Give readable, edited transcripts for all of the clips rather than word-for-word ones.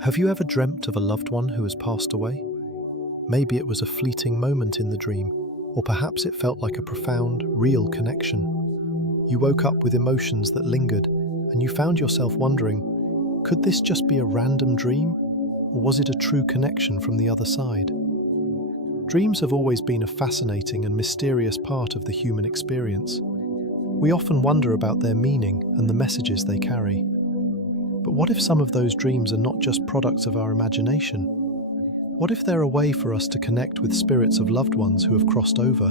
Have you ever dreamt of a loved one who has passed away? Maybe it was a fleeting moment in the dream, or perhaps it felt like a profound, real connection. You woke up with emotions that lingered, and you found yourself wondering, could this just be a random dream, or was it a true connection from the other side? Dreams have always been a fascinating and mysterious part of the human experience. We often wonder about their meaning and the messages they carry. But what if some of those dreams are not just products of our imagination? What if they're a way for us to connect with spirits of loved ones who have crossed over?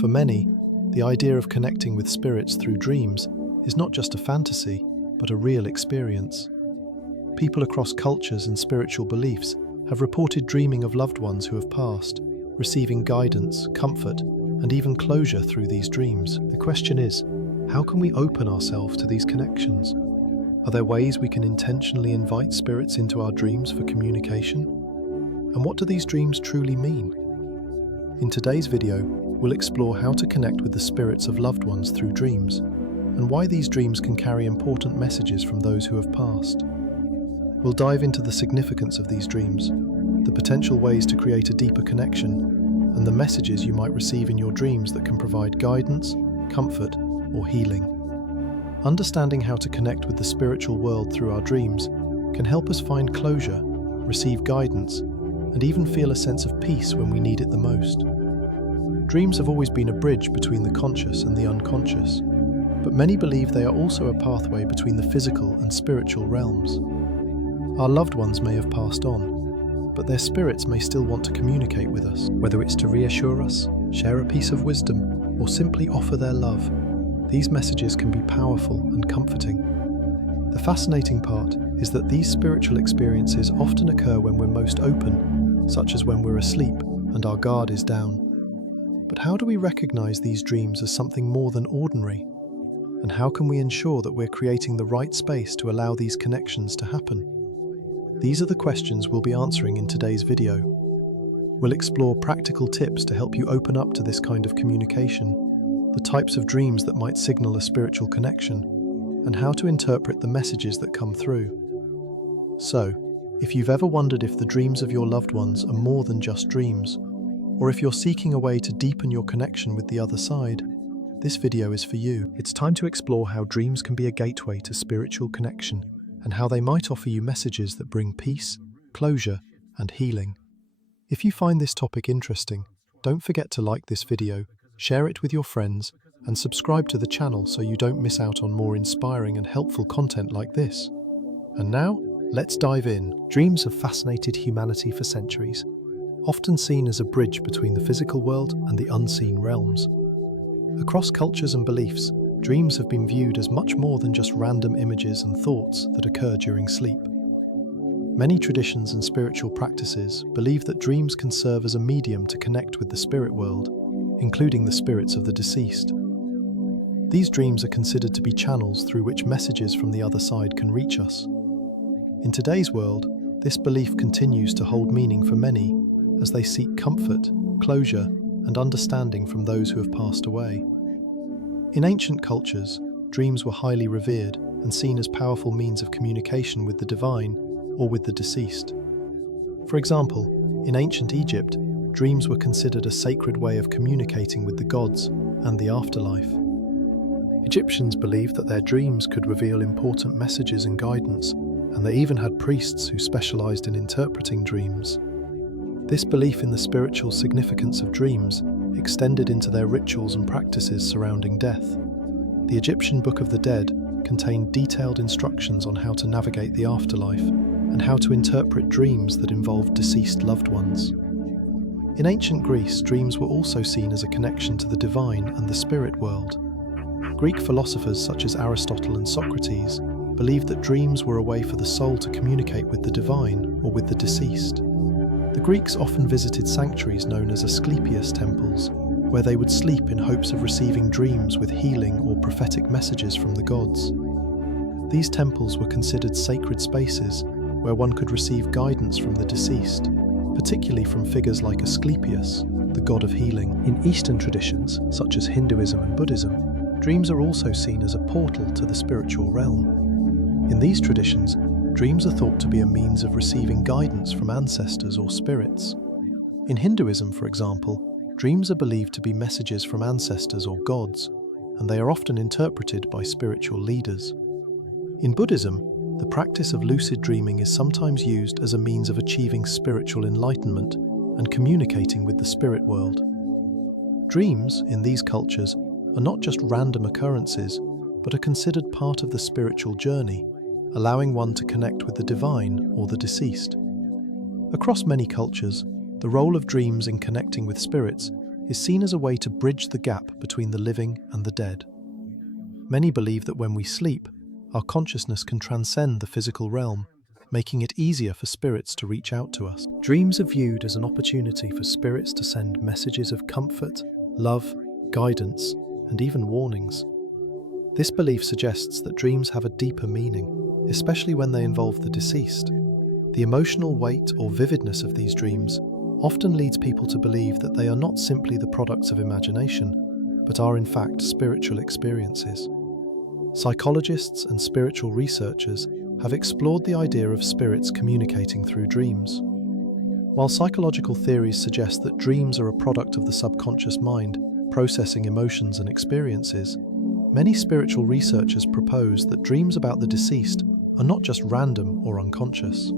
For many, the idea of connecting with spirits through dreams is not just a fantasy, but a real experience. People across cultures and spiritual beliefs have reported dreaming of loved ones who have passed, receiving guidance, comfort, and even closure through these dreams. The question is, how can we open ourselves to these connections? Are there ways we can intentionally invite spirits into our dreams for communication? And what do these dreams truly mean? In today's video, we'll explore how to connect with the spirits of loved ones through dreams, and why these dreams can carry important messages from those who have passed. We'll dive into the significance of these dreams, the potential ways to create a deeper connection, and the messages you might receive in your dreams that can provide guidance, comfort, or healing. Understanding how to connect with the spiritual world through our dreams can help us find closure, receive guidance, and even feel a sense of peace when we need it the most. Dreams have always been a bridge between the conscious and the unconscious, but many believe they are also a pathway between the physical and spiritual realms. Our loved ones may have passed on, but their spirits may still want to communicate with us, whether it's to reassure us, share a piece of wisdom, or simply offer their love. These messages can be powerful and comforting. The fascinating part is that these spiritual experiences often occur when we're most open, such as when we're asleep and our guard is down. But how do we recognize these dreams as something more than ordinary? And how can we ensure that we're creating the right space to allow these connections to happen? These are the questions we'll be answering in today's video. We'll explore practical tips to help you open up to this kind of communication, the types of dreams that might signal a spiritual connection, and how to interpret the messages that come through. So, if you've ever wondered if the dreams of your loved ones are more than just dreams, or if you're seeking a way to deepen your connection with the other side, this video is for you. It's time to explore how dreams can be a gateway to spiritual connection, and how they might offer you messages that bring peace, closure, and healing. If you find this topic interesting, don't forget to like this video, share it with your friends, and subscribe to the channel so you don't miss out on more inspiring and helpful content like this. And now, let's dive in. Dreams have fascinated humanity for centuries, often seen as a bridge between the physical world and the unseen realms. Across cultures and beliefs, dreams have been viewed as much more than just random images and thoughts that occur during sleep. Many traditions and spiritual practices believe that dreams can serve as a medium to connect with the spirit world, including the spirits of the deceased. These dreams are considered to be channels through which messages from the other side can reach us. In today's world, this belief continues to hold meaning for many as they seek comfort, closure, and understanding from those who have passed away. In ancient cultures, dreams were highly revered and seen as powerful means of communication with the divine or with the deceased. For example, in ancient Egypt, dreams were considered a sacred way of communicating with the gods and the afterlife. Egyptians believed that their dreams could reveal important messages and guidance, and they even had priests who specialized in interpreting dreams. This belief in the spiritual significance of dreams extended into their rituals and practices surrounding death. The Egyptian Book of the Dead contained detailed instructions on how to navigate the afterlife and how to interpret dreams that involved deceased loved ones. In ancient Greece, dreams were also seen as a connection to the divine and the spirit world. Greek philosophers such as Aristotle and Socrates believed that dreams were a way for the soul to communicate with the divine or with the deceased. The Greeks often visited sanctuaries known as Asclepius temples, where they would sleep in hopes of receiving dreams with healing or prophetic messages from the gods. These temples were considered sacred spaces where one could receive guidance from the deceased, particularly from figures like Asclepius, the god of healing. In Eastern traditions, such as Hinduism and Buddhism, dreams are also seen as a portal to the spiritual realm. In these traditions, dreams are thought to be a means of receiving guidance from ancestors or spirits. In Hinduism, for example, dreams are believed to be messages from ancestors or gods, and they are often interpreted by spiritual leaders. In Buddhism, the practice of lucid dreaming is sometimes used as a means of achieving spiritual enlightenment and communicating with the spirit world. Dreams, in these cultures, are not just random occurrences, but are considered part of the spiritual journey, allowing one to connect with the divine or the deceased. Across many cultures, the role of dreams in connecting with spirits is seen as a way to bridge the gap between the living and the dead. Many believe that when we sleep, our consciousness can transcend the physical realm, making it easier for spirits to reach out to us. Dreams are viewed as an opportunity for spirits to send messages of comfort, love, guidance, and even warnings. This belief suggests that dreams have a deeper meaning, especially when they involve the deceased. The emotional weight or vividness of these dreams often leads people to believe that they are not simply the products of imagination, but are in fact spiritual experiences. Psychologists and spiritual researchers have explored the idea of spirits communicating through dreams. While psychological theories suggest that dreams are a product of the subconscious mind, processing emotions and experiences, many spiritual researchers propose that dreams about the deceased are not just random or unconscious.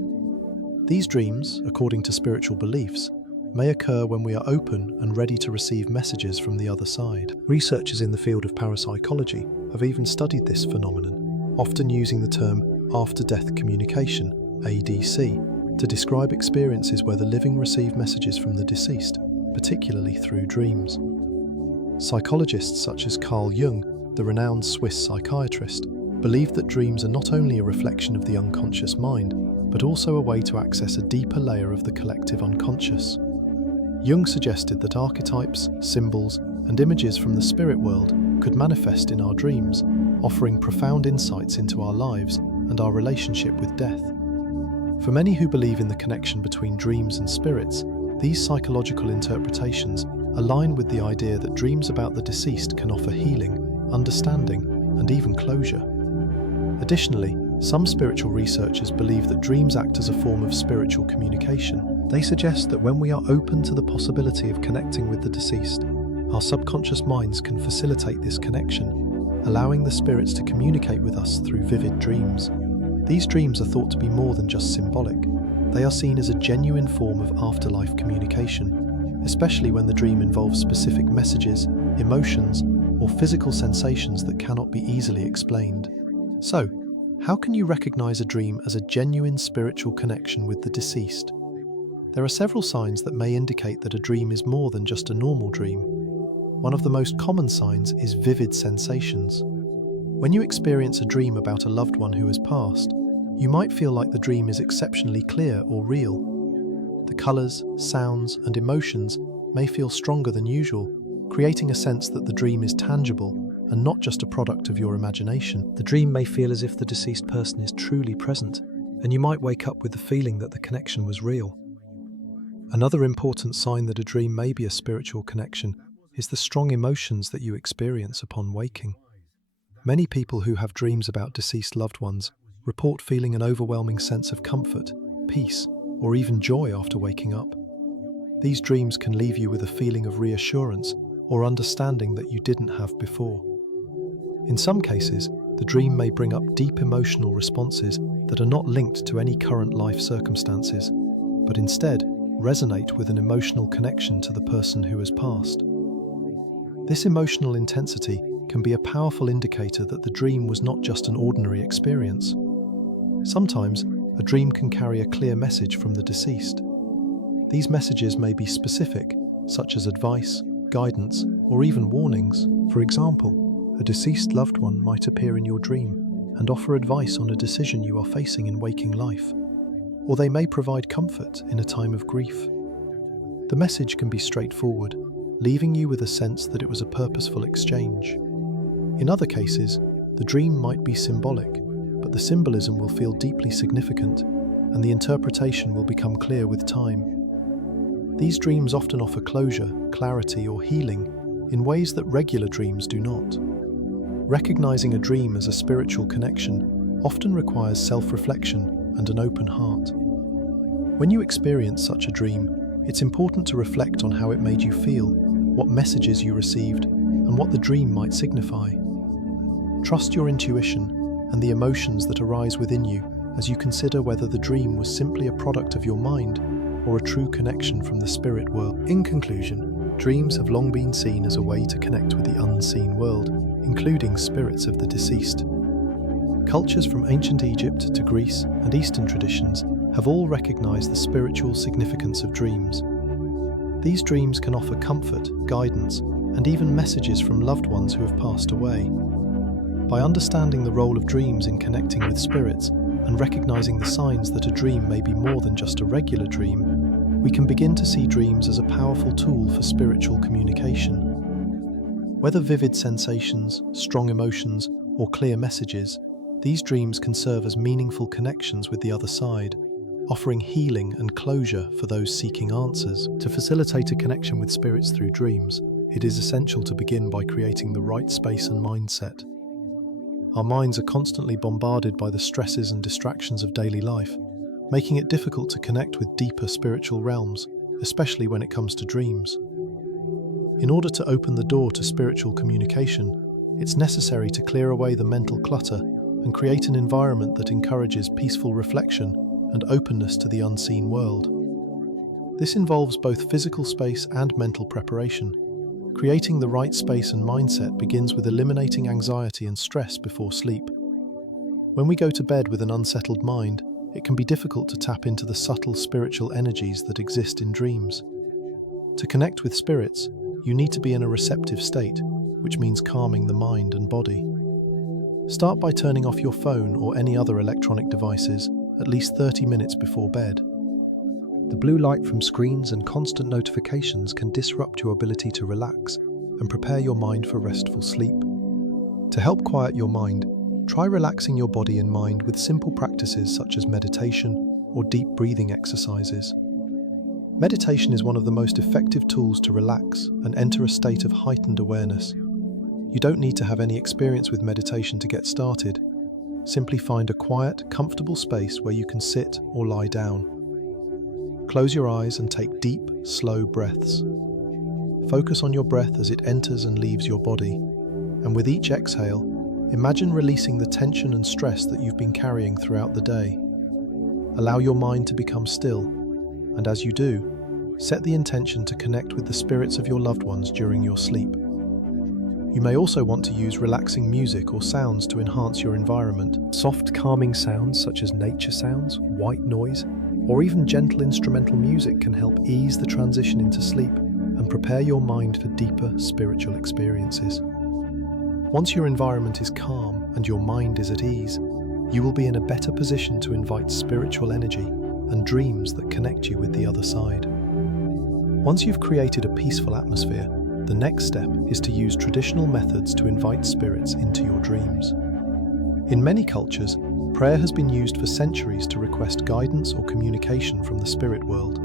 These dreams, according to spiritual beliefs, may occur when we are open and ready to receive messages from the other side. Researchers in the field of parapsychology have even studied this phenomenon, often using the term after-death communication, ADC, to describe experiences where the living receive messages from the deceased, particularly through dreams. Psychologists such as Carl Jung, the renowned Swiss psychiatrist, believed that dreams are not only a reflection of the unconscious mind, but also a way to access a deeper layer of the collective unconscious. Jung suggested that archetypes, symbols, and images from the spirit world could manifest in our dreams, offering profound insights into our lives and our relationship with death. For many who believe in the connection between dreams and spirits, these psychological interpretations align with the idea that dreams about the deceased can offer healing, understanding, and even closure. Additionally, some spiritual researchers believe that dreams act as a form of spiritual communication. They suggest that when we are open to the possibility of connecting with the deceased, our subconscious minds can facilitate this connection, allowing the spirits to communicate with us through vivid dreams. These dreams are thought to be more than just symbolic. They are seen as a genuine form of afterlife communication, especially when the dream involves specific messages, emotions, or physical sensations that cannot be easily explained. So, how can you recognize a dream as a genuine spiritual connection with the deceased? There are several signs that may indicate that a dream is more than just a normal dream. One of the most common signs is vivid sensations. When you experience a dream about a loved one who has passed, you might feel like the dream is exceptionally clear or real. The colors, sounds, and emotions may feel stronger than usual, creating a sense that the dream is tangible and not just a product of your imagination. The dream may feel as if the deceased person is truly present, and you might wake up with the feeling that the connection was real. Another important sign that a dream may be a spiritual connection is the strong emotions that you experience upon waking. Many people who have dreams about deceased loved ones report feeling an overwhelming sense of comfort, peace, or even joy after waking up. These dreams can leave you with a feeling of reassurance or understanding that you didn't have before. In some cases, the dream may bring up deep emotional responses that are not linked to any current life circumstances, but instead resonate with an emotional connection to the person who has passed. This emotional intensity can be a powerful indicator that the dream was not just an ordinary experience. Sometimes, a dream can carry a clear message from the deceased. These messages may be specific, such as advice, guidance, or even warnings. For example, a deceased loved one might appear in your dream and offer advice on a decision you are facing in waking life, or they may provide comfort in a time of grief. The message can be straightforward, leaving you with a sense that it was a purposeful exchange. In other cases, the dream might be symbolic, but the symbolism will feel deeply significant, and the interpretation will become clear with time. These dreams often offer closure, clarity, or healing in ways that regular dreams do not. Recognizing a dream as a spiritual connection often requires self-reflection and an open heart. When you experience such a dream, it's important to reflect on how it made you feel, what messages you received, and what the dream might signify. Trust your intuition and the emotions that arise within you as you consider whether the dream was simply a product of your mind or a true connection from the spirit world. In conclusion, dreams have long been seen as a way to connect with the unseen world, including spirits of the deceased. Cultures from ancient Egypt to Greece and Eastern traditions have all recognized the spiritual significance of dreams. These dreams can offer comfort, guidance, and even messages from loved ones who have passed away. By understanding the role of dreams in connecting with spirits and recognizing the signs that a dream may be more than just a regular dream, we can begin to see dreams as a powerful tool for spiritual communication. Whether vivid sensations, strong emotions, or clear messages, these dreams can serve as meaningful connections with the other side, offering healing and closure for those seeking answers. To facilitate a connection with spirits through dreams, it is essential to begin by creating the right space and mindset. Our minds are constantly bombarded by the stresses and distractions of daily life, making it difficult to connect with deeper spiritual realms, especially when it comes to dreams. In order to open the door to spiritual communication, it's necessary to clear away the mental clutter and create an environment that encourages peaceful reflection and openness to the unseen world. This involves both physical space and mental preparation. Creating the right space and mindset begins with eliminating anxiety and stress before sleep. When we go to bed with an unsettled mind, it can be difficult to tap into the subtle spiritual energies that exist in dreams. To connect with spirits, you need to be in a receptive state, which means calming the mind and body. Start by turning off your phone or any other electronic devices at least 30 minutes before bed. The blue light from screens and constant notifications can disrupt your ability to relax and prepare your mind for restful sleep. To help quiet your mind, try relaxing your body and mind with simple practices such as meditation or deep breathing exercises. Meditation is one of the most effective tools to relax and enter a state of heightened awareness. You don't need to have any experience with meditation to get started. Simply find a quiet, comfortable space where you can sit or lie down. Close your eyes and take deep, slow breaths. Focus on your breath as it enters and leaves your body, and with each exhale, imagine releasing the tension and stress that you've been carrying throughout the day. Allow your mind to become still, and as you do, set the intention to connect with the spirits of your loved ones during your sleep. You may also want to use relaxing music or sounds to enhance your environment. Soft, calming sounds such as nature sounds, white noise, or even gentle instrumental music can help ease the transition into sleep and prepare your mind for deeper spiritual experiences. Once your environment is calm and your mind is at ease, you will be in a better position to invite spiritual energy and dreams that connect you with the other side. Once you've created a peaceful atmosphere, the next step is to use traditional methods to invite spirits into your dreams. In many cultures, prayer has been used for centuries to request guidance or communication from the spirit world.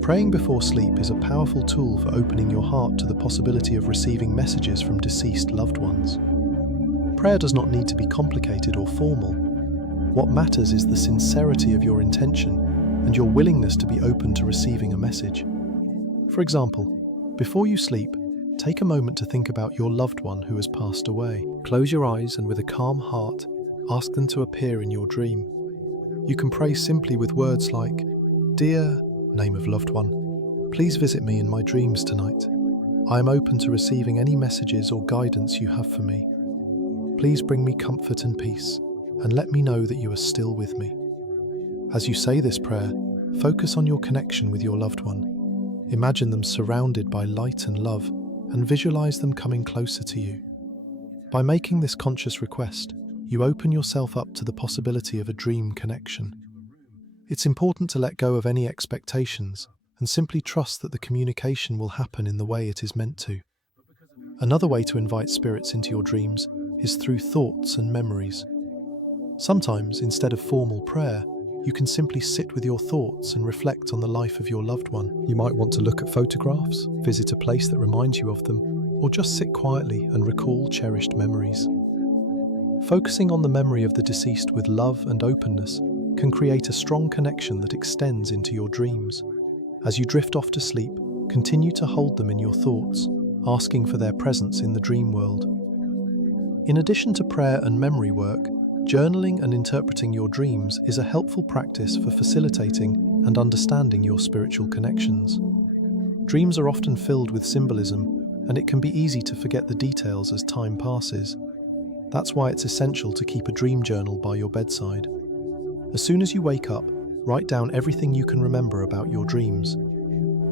Praying before sleep is a powerful tool for opening your heart to the possibility of receiving messages from deceased loved ones. Prayer does not need to be complicated or formal. What matters is the sincerity of your intention and your willingness to be open to receiving a message. For example, before you sleep, take a moment to think about your loved one who has passed away. Close your eyes and with a calm heart, ask them to appear in your dream. You can pray simply with words like, "Dear name of loved one, please visit me in my dreams tonight. I am open to receiving any messages or guidance you have for me. Please bring me comfort and peace, and let me know that you are still with me." As you say this prayer, focus on your connection with your loved one. Imagine them surrounded by light and love, and visualize them coming closer to you. By making this conscious request, you open yourself up to the possibility of a dream connection. It's important to let go of any expectations and simply trust that the communication will happen in the way it is meant to. Another way to invite spirits into your dreams is through thoughts and memories. Sometimes, instead of formal prayer, you can simply sit with your thoughts and reflect on the life of your loved one. You might want to look at photographs, visit a place that reminds you of them, or just sit quietly and recall cherished memories. Focusing on the memory of the deceased with love and openness can create a strong connection that extends into your dreams. As you drift off to sleep, continue to hold them in your thoughts, asking for their presence in the dream world. In addition to prayer and memory work, journaling and interpreting your dreams is a helpful practice for facilitating and understanding your spiritual connections. Dreams are often filled with symbolism, and it can be easy to forget the details as time passes. That's why it's essential to keep a dream journal by your bedside. As soon as you wake up, write down everything you can remember about your dreams.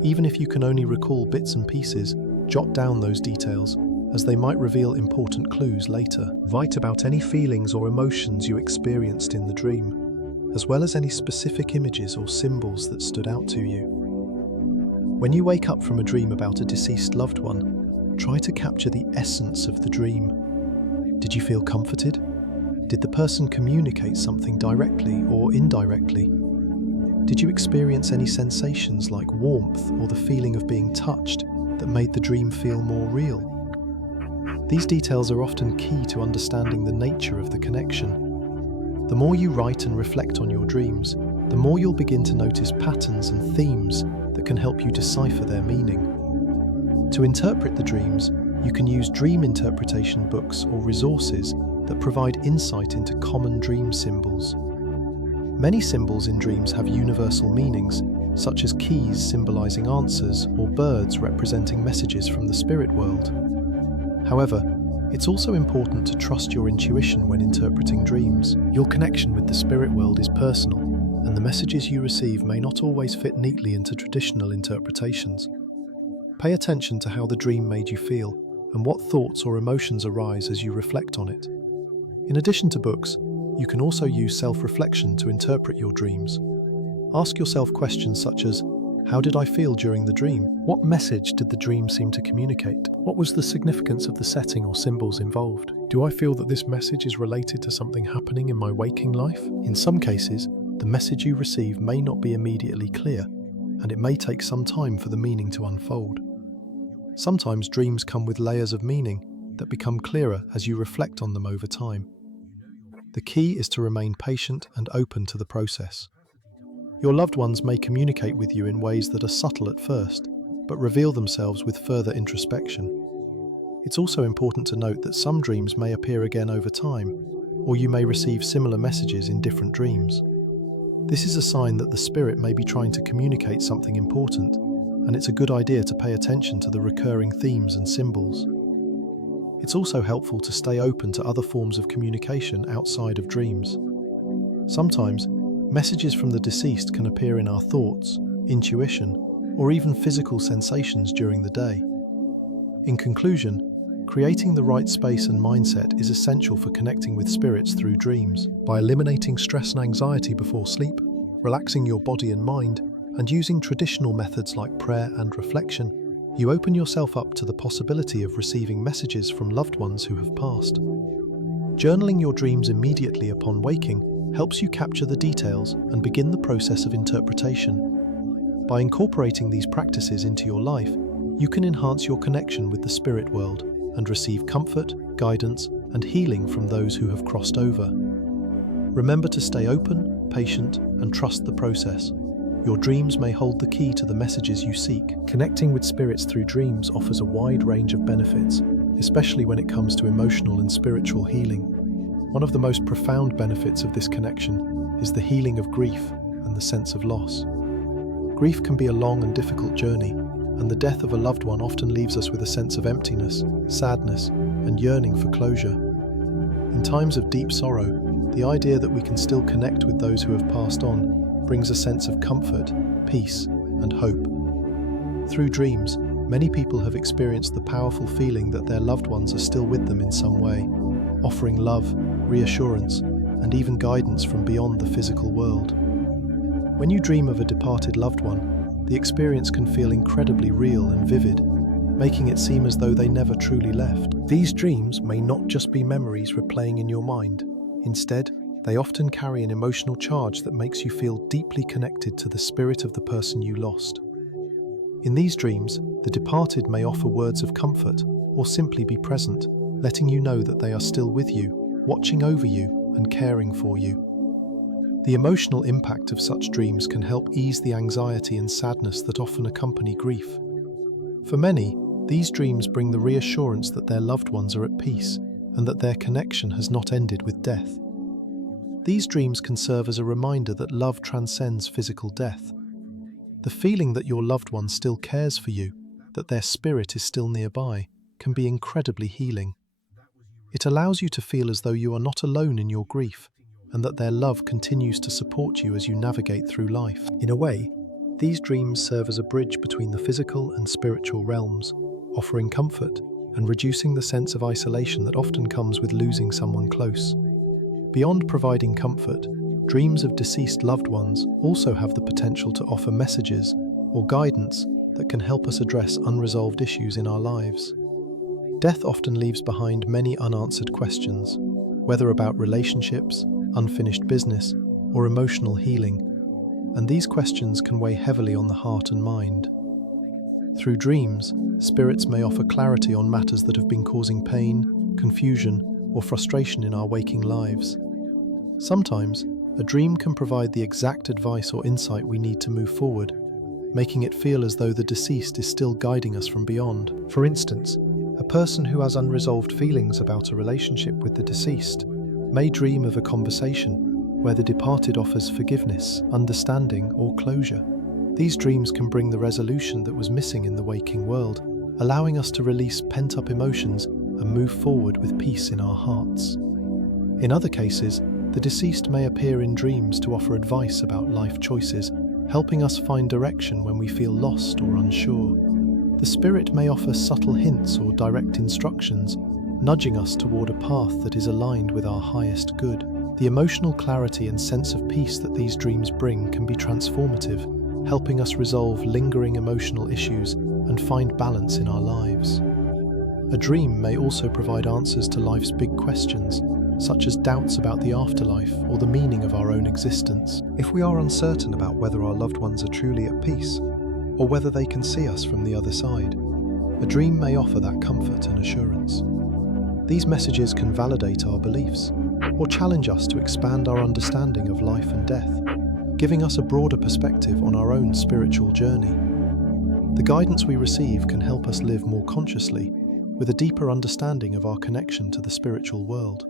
Even if you can only recall bits and pieces, jot down those details, as they might reveal important clues later. Write about any feelings or emotions you experienced in the dream, as well as any specific images or symbols that stood out to you. When you wake up from a dream about a deceased loved one, try to capture the essence of the dream. Did you feel comforted? Did the person communicate something directly or indirectly? Did you experience any sensations like warmth or the feeling of being touched that made the dream feel more real? These details are often key to understanding the nature of the connection. The more you write and reflect on your dreams, the more you'll begin to notice patterns and themes that can help you decipher their meaning. To interpret the dreams, you can use dream interpretation books or resources that provide insight into common dream symbols. Many symbols in dreams have universal meanings, such as keys symbolizing answers or birds representing messages from the spirit world. However, it's also important to trust your intuition when interpreting dreams. Your connection with the spirit world is personal, and the messages you receive may not always fit neatly into traditional interpretations. Pay attention to how the dream made you feel and what thoughts or emotions arise as you reflect on it. In addition to books, you can also use self-reflection to interpret your dreams. Ask yourself questions such as, how did I feel during the dream? What message did the dream seem to communicate? What was the significance of the setting or symbols involved? Do I feel that this message is related to something happening in my waking life? In some cases, the message you receive may not be immediately clear, and it may take some time for the meaning to unfold. Sometimes dreams come with layers of meaning that become clearer as you reflect on them over time. The key is to remain patient and open to the process. Your loved ones may communicate with you in ways that are subtle at first, but reveal themselves with further introspection. It's also important to note that some dreams may appear again over time, or you may receive similar messages in different dreams. This is a sign that the spirit may be trying to communicate something important, and it's a good idea to pay attention to the recurring themes and symbols. It's also helpful to stay open to other forms of communication outside of dreams. Sometimes, messages from the deceased can appear in our thoughts, intuition, or even physical sensations during the day. In conclusion, creating the right space and mindset is essential for connecting with spirits through dreams. By eliminating stress and anxiety before sleep, relaxing your body and mind, and using traditional methods like prayer and reflection, you open yourself up to the possibility of receiving messages from loved ones who have passed. Journaling your dreams immediately upon waking helps you capture the details and begin the process of interpretation. By incorporating these practices into your life, you can enhance your connection with the spirit world and receive comfort, guidance, and healing from those who have crossed over. Remember to stay open, patient, and trust the process. Your dreams may hold the key to the messages you seek. Connecting with spirits through dreams offers a wide range of benefits, especially when it comes to emotional and spiritual healing. One of the most profound benefits of this connection is the healing of grief and the sense of loss. Grief can be a long and difficult journey, and the death of a loved one often leaves us with a sense of emptiness, sadness, and yearning for closure. In times of deep sorrow, the idea that we can still connect with those who have passed on brings a sense of comfort, peace, and hope. Through dreams, many people have experienced the powerful feeling that their loved ones are still with them in some way, offering love, reassurance, and even guidance from beyond the physical world. When you dream of a departed loved one, the experience can feel incredibly real and vivid, making it seem as though they never truly left. These dreams may not just be memories replaying in your mind. Instead, they often carry an emotional charge that makes you feel deeply connected to the spirit of the person you lost. In these dreams, the departed may offer words of comfort or simply be present, letting you know that they are still with you, watching over you, and caring for you. The emotional impact of such dreams can help ease the anxiety and sadness that often accompany grief. For many, these dreams bring the reassurance that their loved ones are at peace and that their connection has not ended with death. These dreams can serve as a reminder that love transcends physical death. The feeling that your loved one still cares for you, that their spirit is still nearby, can be incredibly healing. It allows you to feel as though you are not alone in your grief, and that their love continues to support you as you navigate through life. In a way, these dreams serve as a bridge between the physical and spiritual realms, offering comfort and reducing the sense of isolation that often comes with losing someone close. Beyond providing comfort, dreams of deceased loved ones also have the potential to offer messages or guidance that can help us address unresolved issues in our lives. Death often leaves behind many unanswered questions, whether about relationships, unfinished business, or emotional healing, and these questions can weigh heavily on the heart and mind. Through dreams, spirits may offer clarity on matters that have been causing pain, confusion, or frustration in our waking lives. Sometimes, a dream can provide the exact advice or insight we need to move forward, making it feel as though the deceased is still guiding us from beyond. For instance, a person who has unresolved feelings about a relationship with the deceased may dream of a conversation where the departed offers forgiveness, understanding, or closure. These dreams can bring the resolution that was missing in the waking world, allowing us to release pent-up emotions and move forward with peace in our hearts. In other cases, the deceased may appear in dreams to offer advice about life choices, helping us find direction when we feel lost or unsure. The spirit may offer subtle hints or direct instructions, nudging us toward a path that is aligned with our highest good. The emotional clarity and sense of peace that these dreams bring can be transformative, helping us resolve lingering emotional issues and find balance in our lives. A dream may also provide answers to life's big questions, such as doubts about the afterlife or the meaning of our own existence. If we are uncertain about whether our loved ones are truly at peace, or whether they can see us from the other side, a dream may offer that comfort and assurance. These messages can validate our beliefs, or challenge us to expand our understanding of life and death, giving us a broader perspective on our own spiritual journey. The guidance we receive can help us live more consciously, with a deeper understanding of our connection to the spiritual world.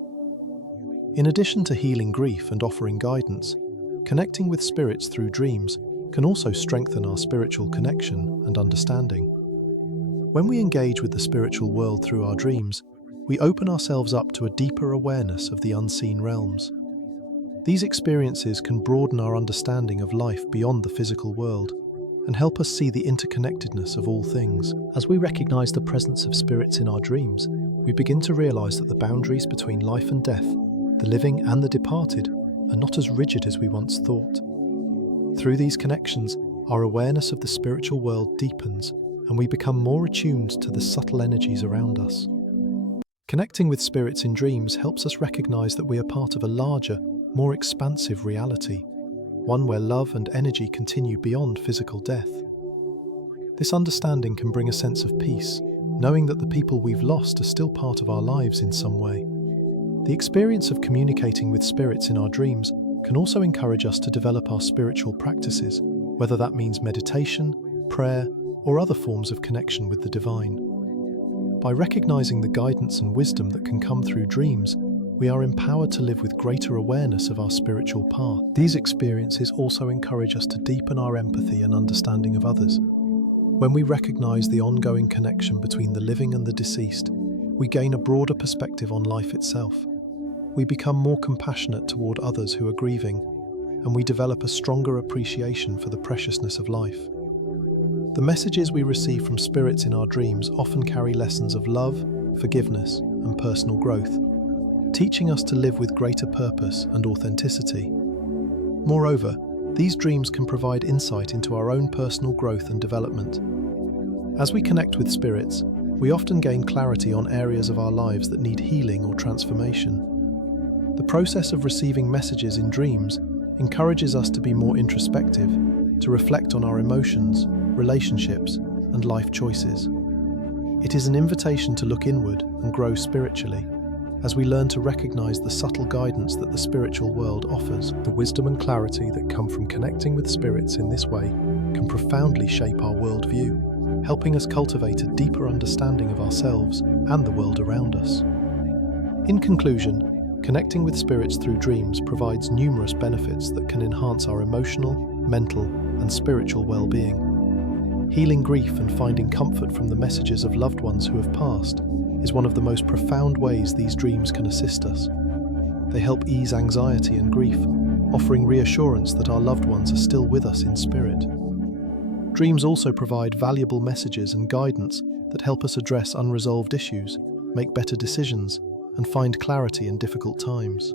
In addition to healing grief and offering guidance, connecting with spirits through dreams can also strengthen our spiritual connection and understanding. When we engage with the spiritual world through our dreams, we open ourselves up to a deeper awareness of the unseen realms. These experiences can broaden our understanding of life beyond the physical world and help us see the interconnectedness of all things. As we recognize the presence of spirits in our dreams, we begin to realize that the boundaries between life and death, the living and the departed, are not as rigid as we once thought. Through these connections, our awareness of the spiritual world deepens, and we become more attuned to the subtle energies around us. Connecting with spirits in dreams helps us recognize that we are part of a larger, more expansive reality, one where love and energy continue beyond physical death. This understanding can bring a sense of peace, knowing that the people we've lost are still part of our lives in some way. The experience of communicating with spirits in our dreams can also encourage us to develop our spiritual practices, whether that means meditation, prayer, or other forms of connection with the divine. By recognizing the guidance and wisdom that can come through dreams, we are empowered to live with greater awareness of our spiritual path. These experiences also encourage us to deepen our empathy and understanding of others. When we recognize the ongoing connection between the living and the deceased, we gain a broader perspective on life itself. We become more compassionate toward others who are grieving, and we develop a stronger appreciation for the preciousness of life. The messages we receive from spirits in our dreams often carry lessons of love, forgiveness, and personal growth, teaching us to live with greater purpose and authenticity. Moreover, these dreams can provide insight into our own personal growth and development. As we connect with spirits, we often gain clarity on areas of our lives that need healing or transformation. The process of receiving messages in dreams encourages us to be more introspective, to reflect on our emotions, relationships, and life choices. It is an invitation to look inward and grow spiritually, as we learn to recognize the subtle guidance that the spiritual world offers. The wisdom and clarity that come from connecting with spirits in this way can profoundly shape our worldview, helping us cultivate a deeper understanding of ourselves and the world around us. In conclusion, connecting with spirits through dreams provides numerous benefits that can enhance our emotional, mental, and spiritual well-being. Healing grief and finding comfort from the messages of loved ones who have passed is one of the most profound ways these dreams can assist us. They help ease anxiety and grief, offering reassurance that our loved ones are still with us in spirit. Dreams also provide valuable messages and guidance that help us address unresolved issues, make better decisions, and find clarity in difficult times.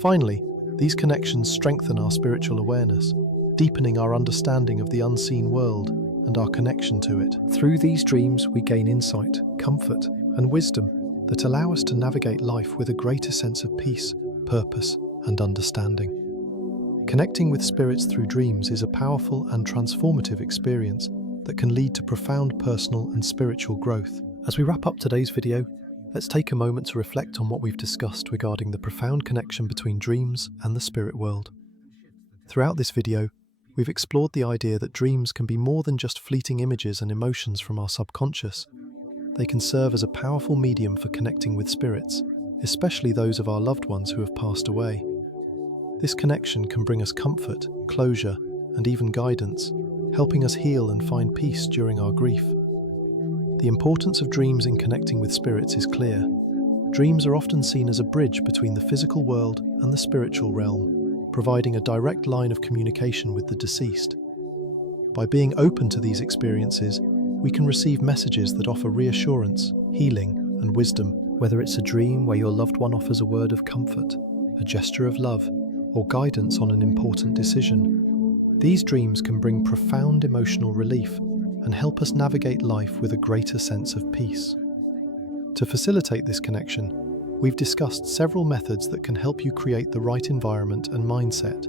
Finally, these connections strengthen our spiritual awareness, deepening our understanding of the unseen world and our connection to it. Through these dreams, we gain insight, comfort, and wisdom that allow us to navigate life with a greater sense of peace, purpose, and understanding. Connecting with spirits through dreams is a powerful and transformative experience that can lead to profound personal and spiritual growth. As we wrap up today's video, let's take a moment to reflect on what we've discussed regarding the profound connection between dreams and the spirit world. Throughout this video, we've explored the idea that dreams can be more than just fleeting images and emotions from our subconscious. They can serve as a powerful medium for connecting with spirits, especially those of our loved ones who have passed away. This connection can bring us comfort, closure, and even guidance, helping us heal and find peace during our grief. The importance of dreams in connecting with spirits is clear. Dreams are often seen as a bridge between the physical world and the spiritual realm, providing a direct line of communication with the deceased. By being open to these experiences, we can receive messages that offer reassurance, healing, and wisdom. Whether it's a dream where your loved one offers a word of comfort, a gesture of love, or guidance on an important decision, these dreams can bring profound emotional relief and help us navigate life with a greater sense of peace. To facilitate this connection, we've discussed several methods that can help you create the right environment and mindset.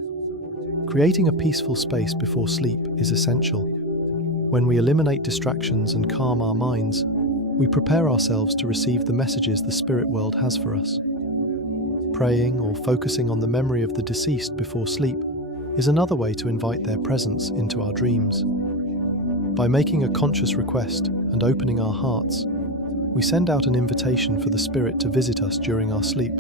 Creating a peaceful space before sleep is essential. When we eliminate distractions and calm our minds, we prepare ourselves to receive the messages the spirit world has for us. Praying or focusing on the memory of the deceased before sleep is another way to invite their presence into our dreams. By making a conscious request and opening our hearts, we send out an invitation for the spirit to visit us during our sleep,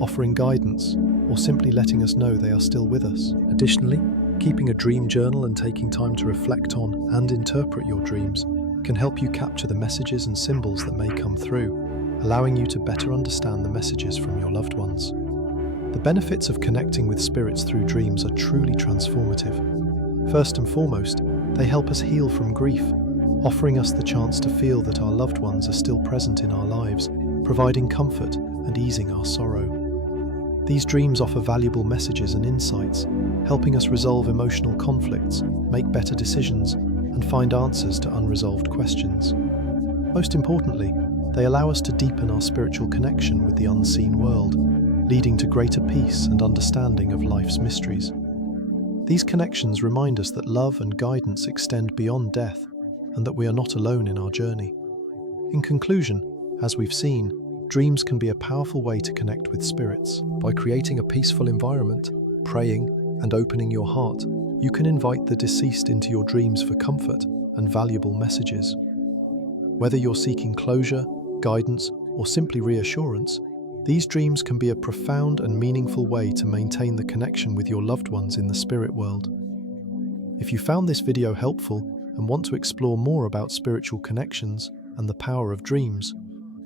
offering guidance or simply letting us know they are still with us. Additionally, keeping a dream journal and taking time to reflect on and interpret your dreams can help you capture the messages and symbols that may come through, allowing you to better understand the messages from your loved ones. The benefits of connecting with spirits through dreams are truly transformative. First and foremost, they help us heal from grief, offering us the chance to feel that our loved ones are still present in our lives, providing comfort and easing our sorrow. These dreams offer valuable messages and insights, helping us resolve emotional conflicts, make better decisions, and find answers to unresolved questions. Most importantly, they allow us to deepen our spiritual connection with the unseen world, leading to greater peace and understanding of life's mysteries. These connections remind us that love and guidance extend beyond death, and that we are not alone in our journey. In conclusion, as we've seen, dreams can be a powerful way to connect with spirits. By creating a peaceful environment, praying, and opening your heart, you can invite the deceased into your dreams for comfort and valuable messages. Whether you're seeking closure, guidance, or simply reassurance, these dreams can be a profound and meaningful way to maintain the connection with your loved ones in the spirit world. If you found this video helpful and want to explore more about spiritual connections and the power of dreams,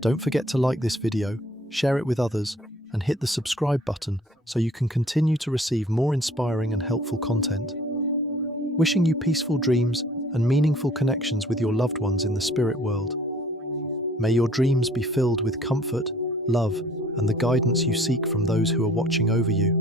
don't forget to like this video, share it with others, and hit the subscribe button so you can continue to receive more inspiring and helpful content. Wishing you peaceful dreams and meaningful connections with your loved ones in the spirit world. May your dreams be filled with comfort, love, and the guidance you seek from those who are watching over you.